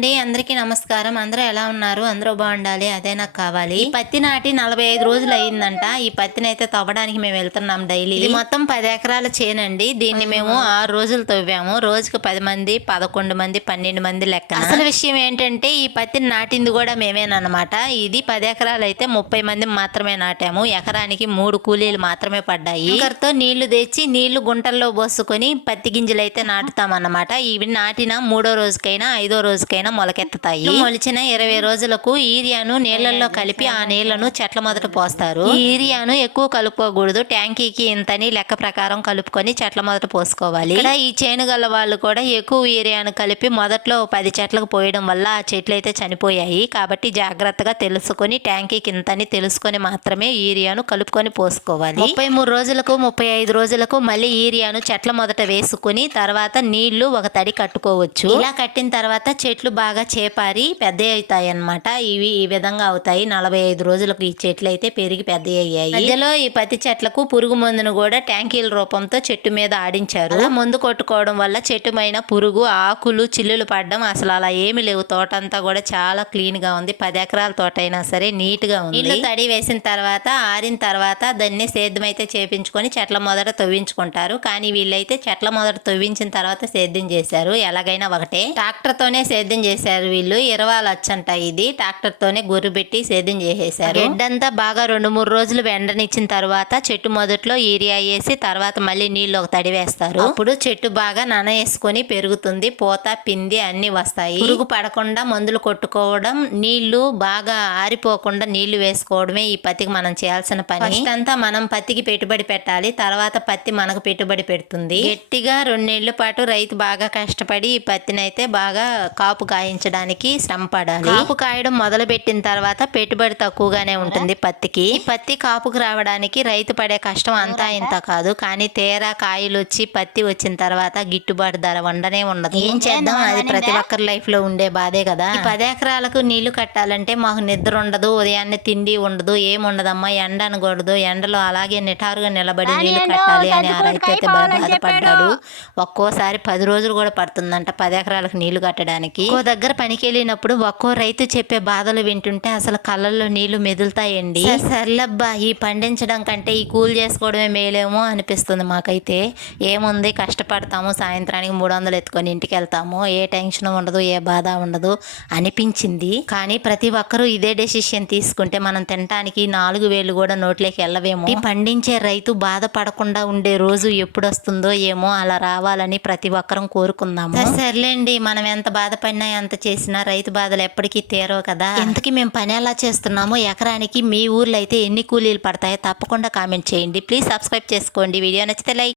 అండి, అందరికీ నమస్కారం. అందరూ ఎలా ఉన్నారు? అందరూ బాగుండాలి, అదే నాకు కావాలి. ఈ పత్తి నాటి 45 రోజులు అయిందంట. ఈ పత్తినైతే తవ్వడానికి మేము వెళ్తున్నాం డైలీ. ఇది మొత్తం 10 ఎకరాల చేనండి. దీన్ని మేము 6 రోజులు తవ్వాము. రోజుకు 10 మంది, 11 మంది, 12 మంది లెక్క. అసలు విషయం ఏంటంటే ఈ పత్తిని నాటింది కూడా మేమేనమాట. ఇది 10 ఎకరాలు అయితే 30 మంది మాత్రమే నాటాము. ఎకరానికి 3 కూలీలు మాత్రమే పడ్డాయి. ఇంకరితో నీళ్లు తెచ్చి నీళ్లు గుంటల్లో పోసుకొని పత్తి గింజలు అయితే నాటుతామన్నమాట. ఇవి నాటిన 3వ రోజుకైనా 5వ రోజుకైనా మొలకెత్తుతాయి. మొలిచిన 20 రోజులకు ఈరియాను నీళ్లలో కలిపి ఆ నీళ్లను చెట్ల మొదట పోస్తారు. ఈ ఈరియాను ఎక్కువ కలుపుకోకూడదు. ట్యాంకీకి ఇంతని లెక్క ప్రకారం కలుపుకొని చెట్ల మొదట పోసుకోవాలి. ఇక్కడ ఈ చేను గల వాళ్ళు కూడా ఎక్కువ ఈరియాను కలిపి మొదట్లో 10 చెట్లకు పోయడం వల్ల ఆ చెట్లు అయితే చనిపోయాయి. కాబట్టి జాగ్రత్తగా తెలుసుకొని ట్యాంకీకి ఇంతని తెలుసుకొని మాత్రమే ఈరియాను కలుపుకొని పోసుకోవాలి. 33 రోజులకు 35 రోజులకు మళ్ళీ ఈరియాను చెట్ల మొదట వేసుకుని తర్వాత నీళ్లు ఒక తడి కట్టుకోవచ్చు. ఇలా కట్టిన తర్వాత చెట్లు బాగా చేపారి పెద్ద అవుతాయి అన్నమాట. ఇవి ఈ విధంగా అవుతాయి. 45 రోజులకు ఈ చెట్లు అయితే పెరిగి పెద్ద అయ్యాయి. మధ్యలో ఈ పత్తి చెట్లకు పురుగు మందును కూడా ట్యాంకీల రూపంతో చెట్టు మీద ఆడించారు. అలా మందు కొట్టుకోవడం వల్ల చెట్టు పైన పురుగు, ఆకులు, చిల్లులు పడడం అసలు అలా ఏమి లేవు. తోట అంతా కూడా చాలా క్లీన్ గా ఉంది. 10 ఎకరాల తోట అయినా సరే నీట్ గా ఉంది. నీళ్లు తడి వేసిన తర్వాత ఆరిన తర్వాత దాన్ని సేద్యం అయితే చేపించుకొని చెట్ల మొదట తవ్వించుకుంటారు. కానీ వీళ్ళైతే చెట్ల మొదట తవ్వించిన తర్వాత సేద్యం చేశారు. ఎలాగైనా ఒకటే. ట్రాక్టర్ తోనే సేద్యం చేశారు వీళ్ళు. 20 లచ్చంట ఇది. ట్రాక్టర్ తోనే గొర్రె పెట్టి సేద్యం చేసేశారు. గడ్డంతా బాగా 2-3 రోజులు వెండనిచ్చిన తర్వాత చెట్టు మొదట్లో యూరియా వేసి తర్వాత మళ్ళీ నీళ్లు ఒక తడి వేస్తారు. అప్పుడు చెట్టు బాగా వేసుకొని పెరుగుతుంది. పూత, పిండి అన్ని వస్తాయి. పురుగు పడకుండా మందులు కొట్టుకోవడం, నీళ్లు బాగా ఆరిపోకుండా నీళ్లు వేసుకోవడమే ఈ పత్తికి మనం చేయాల్సిన పని. ఫస్ట్ అంతా మనం పత్తికి పెట్టుబడి పెట్టాలి. తర్వాత పత్తి మనకు పెట్టుబడి పెడుతుంది. గట్టిగా 2 నెలల పాటు రైతు బాగా కష్టపడి ఈ పత్తిని అయితే బాగా కాపు కాయించడానికి శ్రమ పడాలి. కాపు కాయడం మొదలు పెట్టిన తర్వాత పెట్టుబడి తక్కువగానే ఉంటుంది పత్తికి. ఈ పత్తి కాపుకు రావడానికి రైతు పడే కష్టం అంతా ఇంత కాదు. కానీ తీరా కాయలు వచ్చి పత్తి వచ్చిన తర్వాత గిట్టుబాటు ధర ఉండనే ఉండదు. ఏం చేద్దాం, అది ప్రతి ఒక్కరి లైఫ్ లో ఉండే బాధే కదా. ఈ 10 ఎకరాలకు నీళ్లు కట్టాలంటే మాకు నిద్ర ఉండదు, ఉదయాన్నే తిండి ఉండదు, ఏముండదమ్మా. ఎండ అనకూడదు, ఎండలో అలాగే నిటారుగా నిలబడి నీళ్లు కట్టాలి అని ఆ రైతు అయితే బాధపడ్డాడు. ఒక్కోసారి 10 రోజులు కూడా పడుతుందంట 10 ఎకరాలకు నీళ్లు కట్టడానికి. ఓ దగ్గర పనికి వెళ్ళినప్పుడు ఒక్కో రైతు చెప్పే బాధలు వింటుంటే అసలు కళ్ళల్లో నీళ్లు మెదులుతాయండి. సర్లబ్బా, ఈ పండించడం కంటే ఈ కూలి చేసుకోవడమే మేలేమో అనిపిస్తుంది మాకైతే. ఏముంది, కష్టపడతాము, సాయంత్రానికి 300 ఎత్తుకొని ఇంటికి వెళ్తాము, ఏ టెన్షన్ ఉండదు, ఏ బాధ ఉండదు అనిపించింది. కానీ ప్రతి ఒక్కరూ ఇదే డెసిషన్ తీసుకుంటే మనం తినడానికి 4 వేలు కూడా నోట్లోకి వెళ్ళవేమో. ఈ పండించే రైతు బాధపడకుండా ఉండే రోజు ఎప్పుడు వస్తుందో ఏమో. అలా రావాలని ప్రతి ఒక్కరం కోరుకుందాము. సర్లేండి, మనం ఎంత బాధపడినా ఎంత చేసినా రైతు బాధలు ఎప్పటికీ తీరవు కదా. ఇంతకీ మేము పని ఎలా చేస్తున్నామో, ఎకరానికి మీ ఊర్లో అయితే ఎన్ని కూలీలు పడతాయో తప్పకుండా కామెంట్ చేయండి. ప్లీజ్ సబ్స్క్రైబ్ చేసుకోండి. వీడియో నచ్చితే లైక్